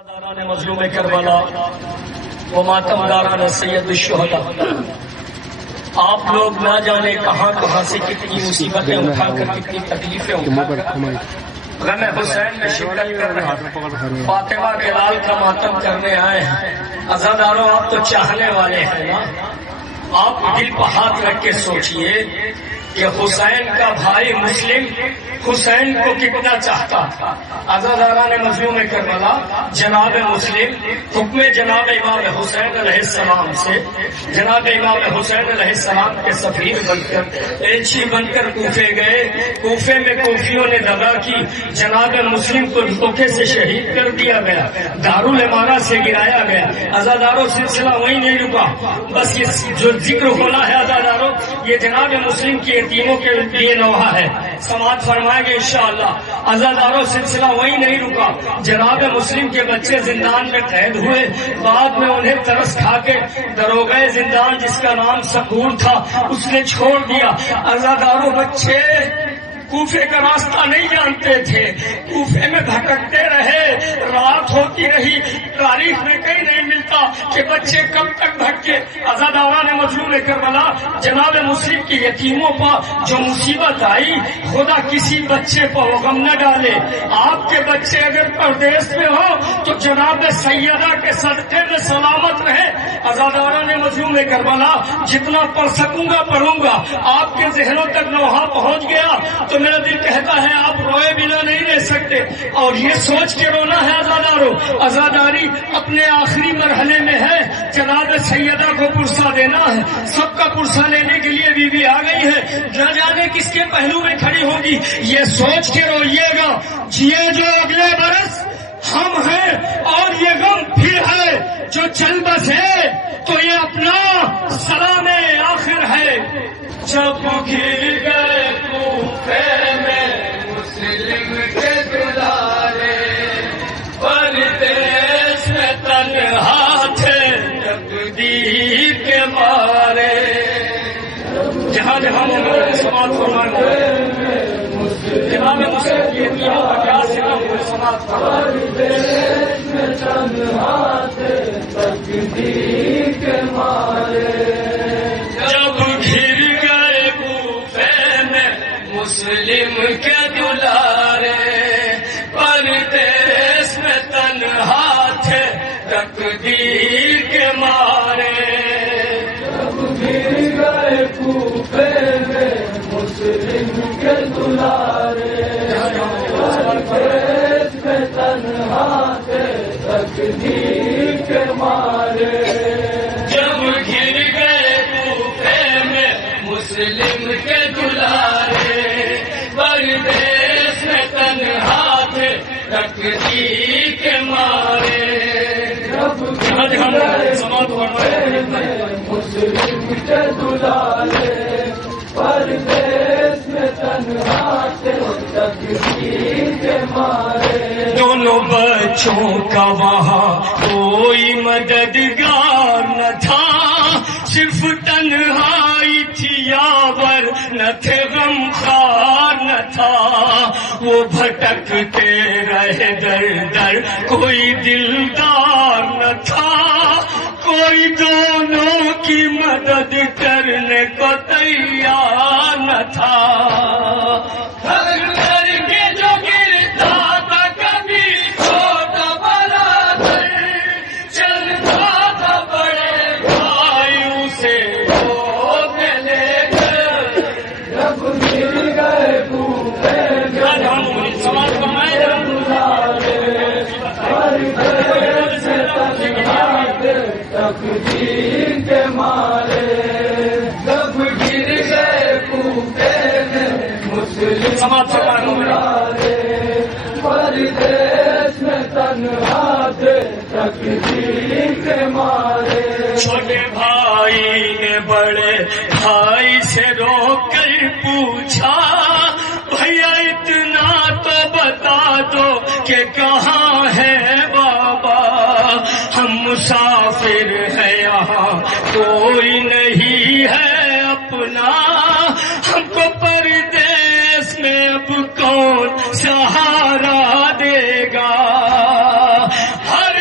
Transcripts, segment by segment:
عزاداران مظلوم کربلا و ماتمداران سید الشہداء، آپ لوگ نہ جانے کہاں کہاں سے کتنی مصیبتیں اٹھا کر کتنی تکلیفیں اٹھا کر غم حسین میں شرکت کر رہے ہیں، فاطمہ کے لال کا ماتم کرنے آئے ہیں۔ عزاداروں، آپ تو چاہنے والے ہیں نا، آپ دل پر ہاتھ رکھ کے سوچئے کہ حسین کا بھائی مسلم حسین کو کتنا چاہتا تھا۔ عزاداران مظلوم کربلا، جناب مسلم حکم جناب امام حسین علیہ السلام سے جناب امام حسین علیہ السلام کے سفیر بن کر ایلچی بن کر کوفے گئے۔ کوفے میں کوفیوں نے دغا کی، جناب مسلم کو دھوکے سے شہید کر دیا گیا، دارالامارہ سے گرایا گیا۔ عزاداروں، سلسلہ وہیں نہیں رکا، بس یہ جو ذکر ہونا ہے عزاداروں، یہ جناب مسلم کی یتیموں کے لیے نوحہ ہے، سماعت فرمائیں گے انشاءاللہ۔ عزاداروں، سلسلہ وہیں نہیں رکا، جناب مسلم کے بچے زندان میں قید ہوئے، بعد میں انہیں ترس کھا کے دروغہ زندان جس کا نام سکور تھا اس نے چھوڑ دیا۔ عزاداروں، بچے کوفے کا راستہ نہیں جانتے تھے، کوفے میں بھٹکتے رہے، رات ہوتی رہی، تاریخ میں کہیں نہیں ملتا کہ بچے کب تک بھٹکے۔ عزاداران مظلوم کربلا، جناب مسلم کی یتیموں پر جو مصیبت آئی، خدا کسی بچے پر وہ غم نہ ڈالے۔ آپ کے بچے اگر پردیس میں ہو تو جناب سیدہ کے صدقے میں سلامت رہے۔ عزاداران مظلوم کربلا، جتنا پڑھ سکوں گا پڑھوں گا، آپ کے ذہنوں تک نوحہ پہنچ گیا تو میرا دل کہتا ہے آپ روئے بنا نہیں رہ سکتے، اور یہ سوچ کے رونا ہے عزاداروں۔ عزاداری اپنے آخری مرحلے میں ہے، جناب سیدہ کو پرسہ دینا ہے، سب کا پرسہ لینے کے لیے بی بی آ گئی ہے، نہ جانے کس کے پہلو میں کھڑی ہوگی۔ یہ سوچ کے روئیے گا، جیے جو اگلے برس ہم ہیں، اور یہ غم پھر ہے جو چل بس ہے تو یہ اپنا سلام آخر ہے۔ جب گر گئے کوفے میں مسلم کے دلارے، پردیس میں تنہا تھے تقدیر کے مارے۔ جہاں جہاں سماعت فرمانا جناب مسلم کی یتیموں کا کیا ستم ہے، سماعت فرمانا۔ پردیس میں تنہا تھے تقدیر کے مارے، جب گر گئے کوفے میں مسلم کے دلارے، پردیس میں تنہا تھے تقدیر کے مارے۔ جب گر گئے کوفے میں مسلم کے دلارے، پردیس میں تنہا تھے تقدیر کے مارے۔ جب گر گئے کوفے میں مسلم کے دلارے، پردیس میں تنہا تھے تقدیر کے مارے۔ جب گر گئے کوفے میں مسلم کے دلارے، پردیس میں تنہا تھے تقدیر کے مارے۔ دونوں بچوں کا وہاں کوئی مددگار نہ تھا، صرف تنہائی تھی یاور نہ تھے غمخوار نہ تھا۔ وہ بھٹکتے رہے در در، کوئی دلدار نہ تھا، کوئی دونوں کی مدد کرنے کو تیار نہ تھا۔ ہر کر کے جو گرتا تھا کبھی چھوٹا بڑا گھر، چلتا تھا بڑے بھائیوں سے گود لے کر۔ جب گر گئے کوفے میں سماعت فرمائیں، تقدیر کے مارے۔ جب گر گئے کوفے میں مسلم پردیس میں تنہا تھے تقدیر کے مارے۔ چھوٹے بھائی نے بڑے بھائی سے روک کر پوچھا، بھیا اتنا تو بتا دو کہ کہاں ہے بابا، ہم مسافر ہیں یہاں کوئی نہیں ہے اپنا، ہم کو پردیس میں اب کون سہارا دے گا۔ ہر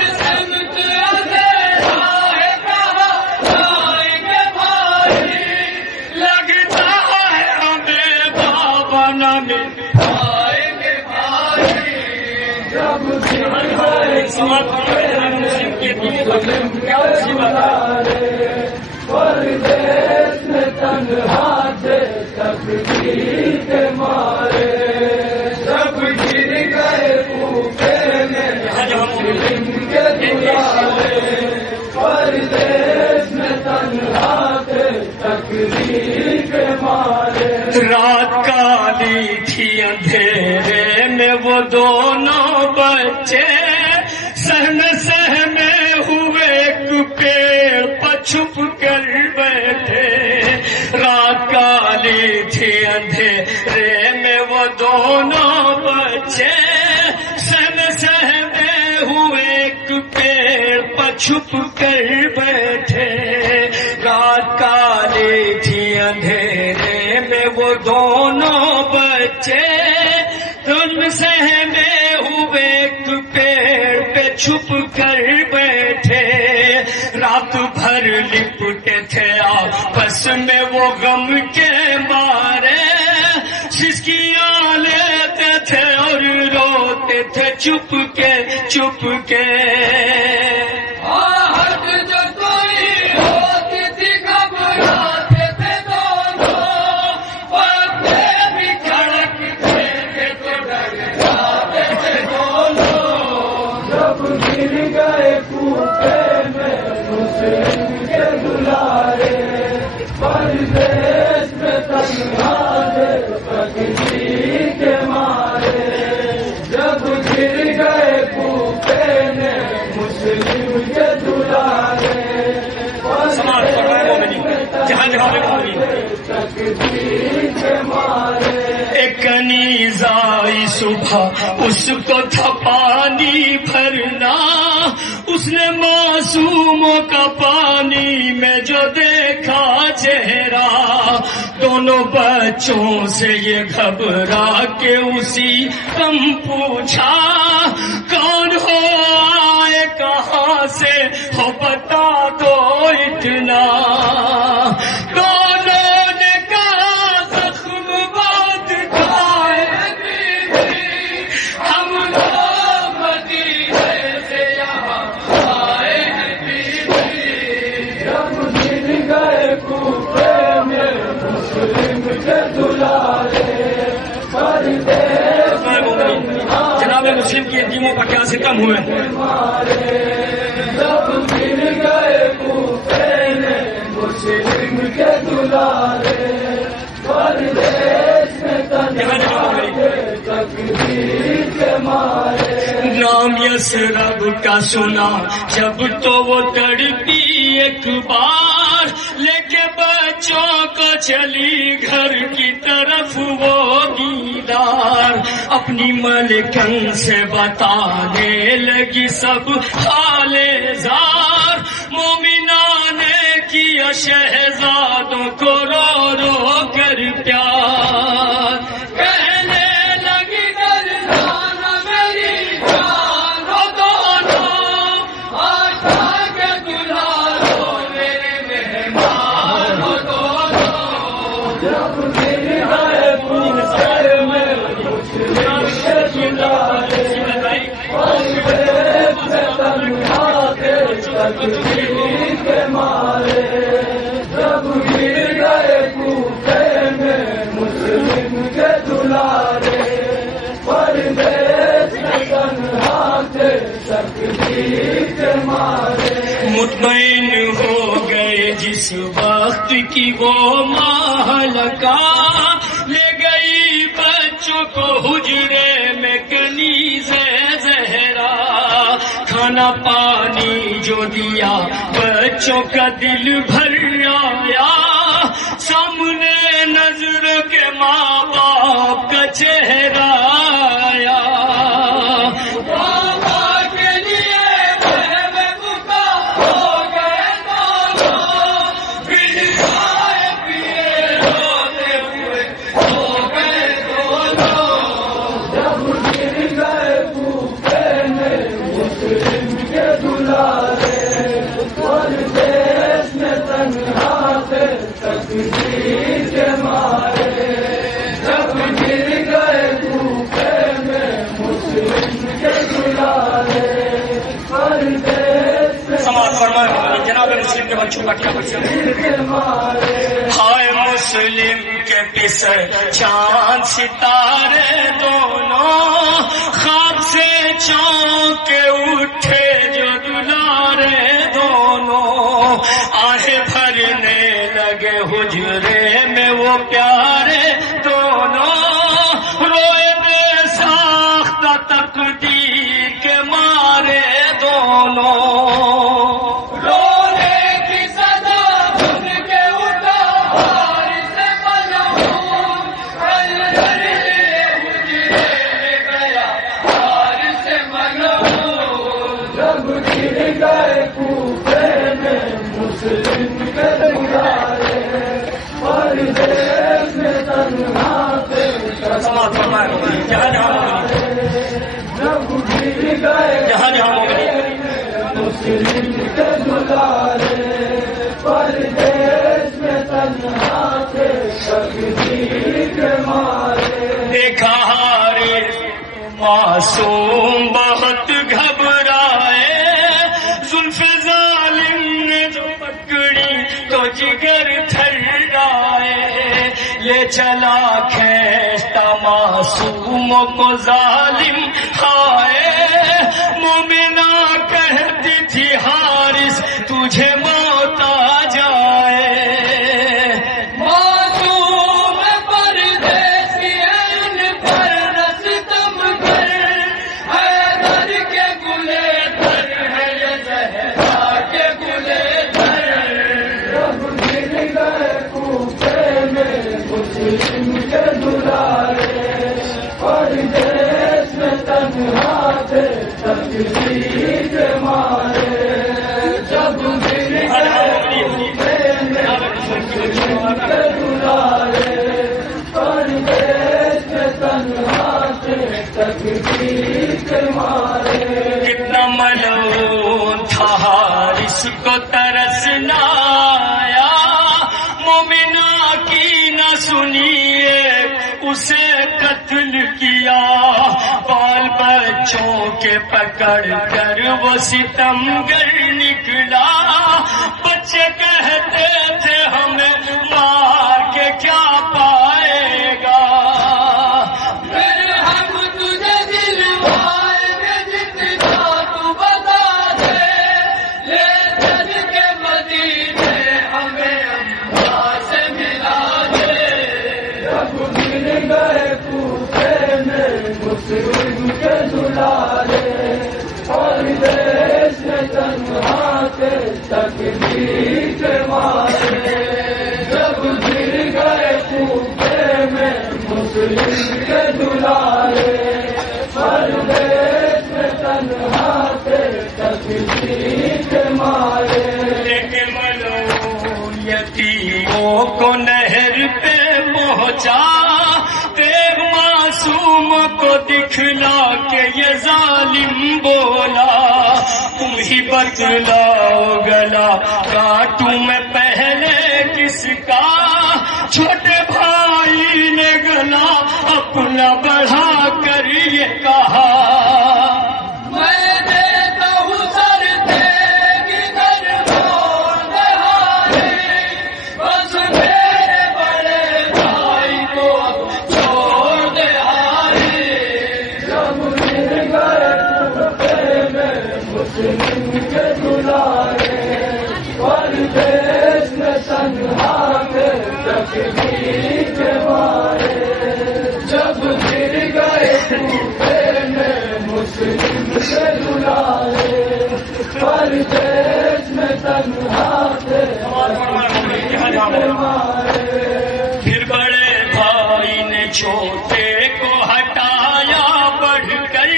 سوال مسلم کی کیا مصیبت ہے؟ پردیس میں تنہا تھے تقدیر کے مارے، جب گر گئے کوفے میں مسلم کے دلارے، پردیس میں تنہا تھے تقدیر کے مارے۔ رات کالی تھی اندھیرے میں وہ دونوں بچے، سہمے سہمے ہوئے ایک پیڑ پر چھپ کر بیٹھے۔ رات کالی تھی اندھیرے میں وہ دونوں بچے، سہمے سہمے ہوئے ایک پیڑ پر چھپ کر بیٹھے۔ رات کالی تھی اندھیرے میں وہ دونوں بچے، ان سہمے ہوئے ایک پیڑ پہ چھپ کر بیٹھے۔ رات بھر لپٹے تھے آپس میں وہ غم کے مارے، سسکیاں لیتے تھے اور روتے تھے چپ کے چپ کے۔ پردیس میں تنہا تھے تقدیر کے مارے، جب گر گئے کوفے میں مسلم کے دلارے، تقدیر کے مارے۔ ایک کنیز آئی صبح اس کو تھا پانی بھرنا، اس نے معصوموں کا پانی میں جو دیکھا چہرہ، دونوں بچوں سے یہ گھبرا کے اسی دم پوچھا، کون ہو آئے کہاں سے ہو بتا دو اتنا۔ دونوں نے کہا زخم بات کھائے ہم لوگ مدینے سے یہاں آئے ہیں، جب گر گئے کوفے میں مسلم کے دلارے، پردیس میں جناب مسلم کی یتیموں کا کیا ستم ہوئے؟ جب گر گئے کوفے میں مسلم کے دلارے، پردیس میں تنہا تھے تقدیر کے مارے۔ نام یسرب کا سنا جب تو وہ تڑپی ایک بار، لے کے بچوں کو چلی گھر کی طرف وہ دیدار، اپنی ملکن سے بتانے لگی سب حال زار، مومنہ نے کیا شہزادوں کو رو رو کر پیار، کہنے لگی گردان میری جان و دونوں، آشا کے دلارو میرے مہمان و دونوں، جب گر گئے کوفے میں مسلم کے دلارے، پردیس میں تنہا تھے تقدیر کے مارے، جب گر گئے کوفے میں مسلم کے دلارے، پردیس میں تنہا تھے تقدیر کے مارے۔ مطمئن ہو گئے جس وقت کی وہ مہلکہ، لے گئی بچوں کو حجرے میں کنیز زہرا، کھانا پانی جو دیا بچوں کا دل بھر آیا، سامنے نظر کے ماں باپ کا چہرہ آیا، تقدیر کے مارے، جب گر گئے فرمائے جناب مسلم کے بچوں کا کیا ہائے مسلم کے پسر چاند ستارے دونوں خواب سے چونکے اٹھے جو دلارے دونوں آہیں بھرنے لگے حجرے میں وہ پیارے دونوں روئے بے ساختہ تقدیر کے مارے دونوں جہاں جہاں دیکھا معصوم بہت گھبرائے زلف ظالم نے جو پکڑی تو جگر تھرائے لے چلا کھینچتا معصوموں کو ظالم کھائے مومنہ کہتی تھی حارث تجھے موت آ جائے کتنا ملعون تھا حارث کو ترس نہ آیا مومنہ کی نہ سنیے اسے قتل کیا بال بچوں کے پکڑ کر وہ ستمگر نکلا بچے کہتے تھے ہمیں مار کے کیا پائے گا یتیموں کو نہر پہ پہنچا تیغ معصوم کو دکھلا کے یہ ظالم بولا تم ہی بتلاؤ گلا کاٹوں میں پہلے کس کا چھوٹے بھائی نے گلا اپنا بڑھا کر یہ کہا جب گر گئے مسلم سے دلائے پردیس میں تنہا تھے پھر بڑے بھائی نے چھوٹے کو ہٹایا بڑھ کر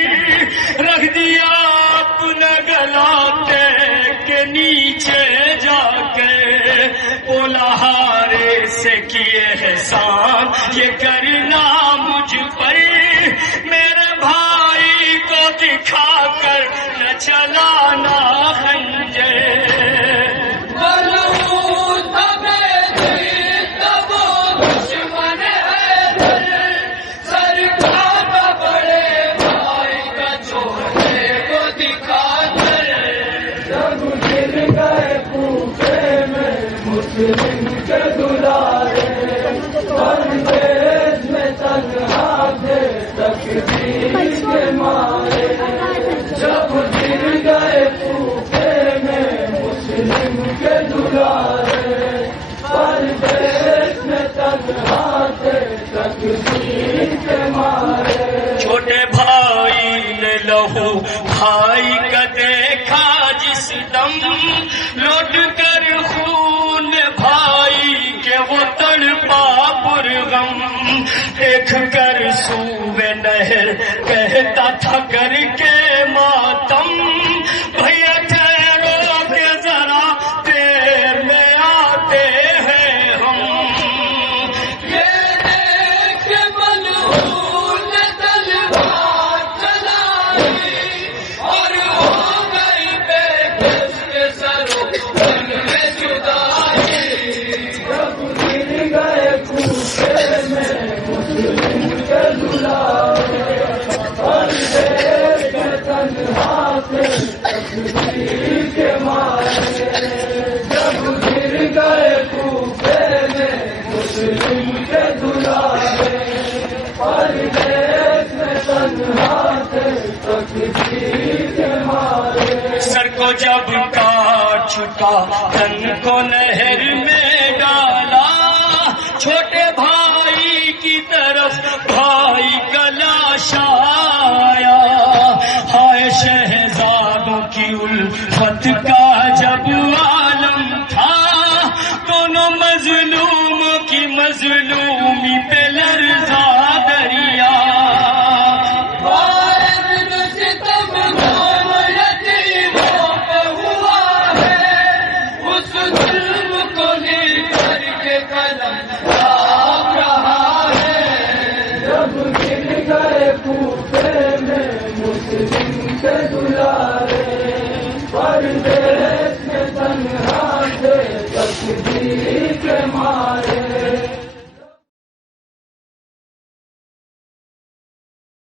رکھ دیا اپنا گلاتے کے نیچے جا کے بولا حارث سے کیے احسان یہ کرنا مجھ پر میرے بھائی کو دکھا کر نہ چلانا خنجر جب گر مسلم کے دلارے پردیس میں تنہا تھے تکبیر کے مارے جب گر گئے کوفے میں مسلم کے دلارے پردیس میں تنہا تھے تکبیر کے مارے چھوٹے بھائی نے لہو بھائی کا دیکھا جس دم لوٹ کر خون بھائی کے وہ تڑپا پرغم دیکھ کر سوئے نہر کہتا تھا کر کے ماتم بھیا ٹھہرو کے ذرا دیر میں آتے ہیں ہم یہ دیکھ کے ملعون نے تلوار چلائی اور ہو گئی بے کس کے سروں میں جدائی جب گر گئے کوفے میں مسلم کے دلارے پردیس میں تنہا تھے تکبیر کے مارے جب گر گئے کوفے میں مسلم کے دلارے پردیس میں تنہا تھے تکبیر کے مارے سر کو جب کاٹ چھٹا تن کو نہر میں ڈالا چھوٹے بھائی کی طرف بھائی کا لاش آیا ہائے شہزادوں کی الفت کا جب عالم تھا دونوں مظلوموں کی مظلومی پہ لرزا دریا کوفے میں مسلم کے دلارے پردیس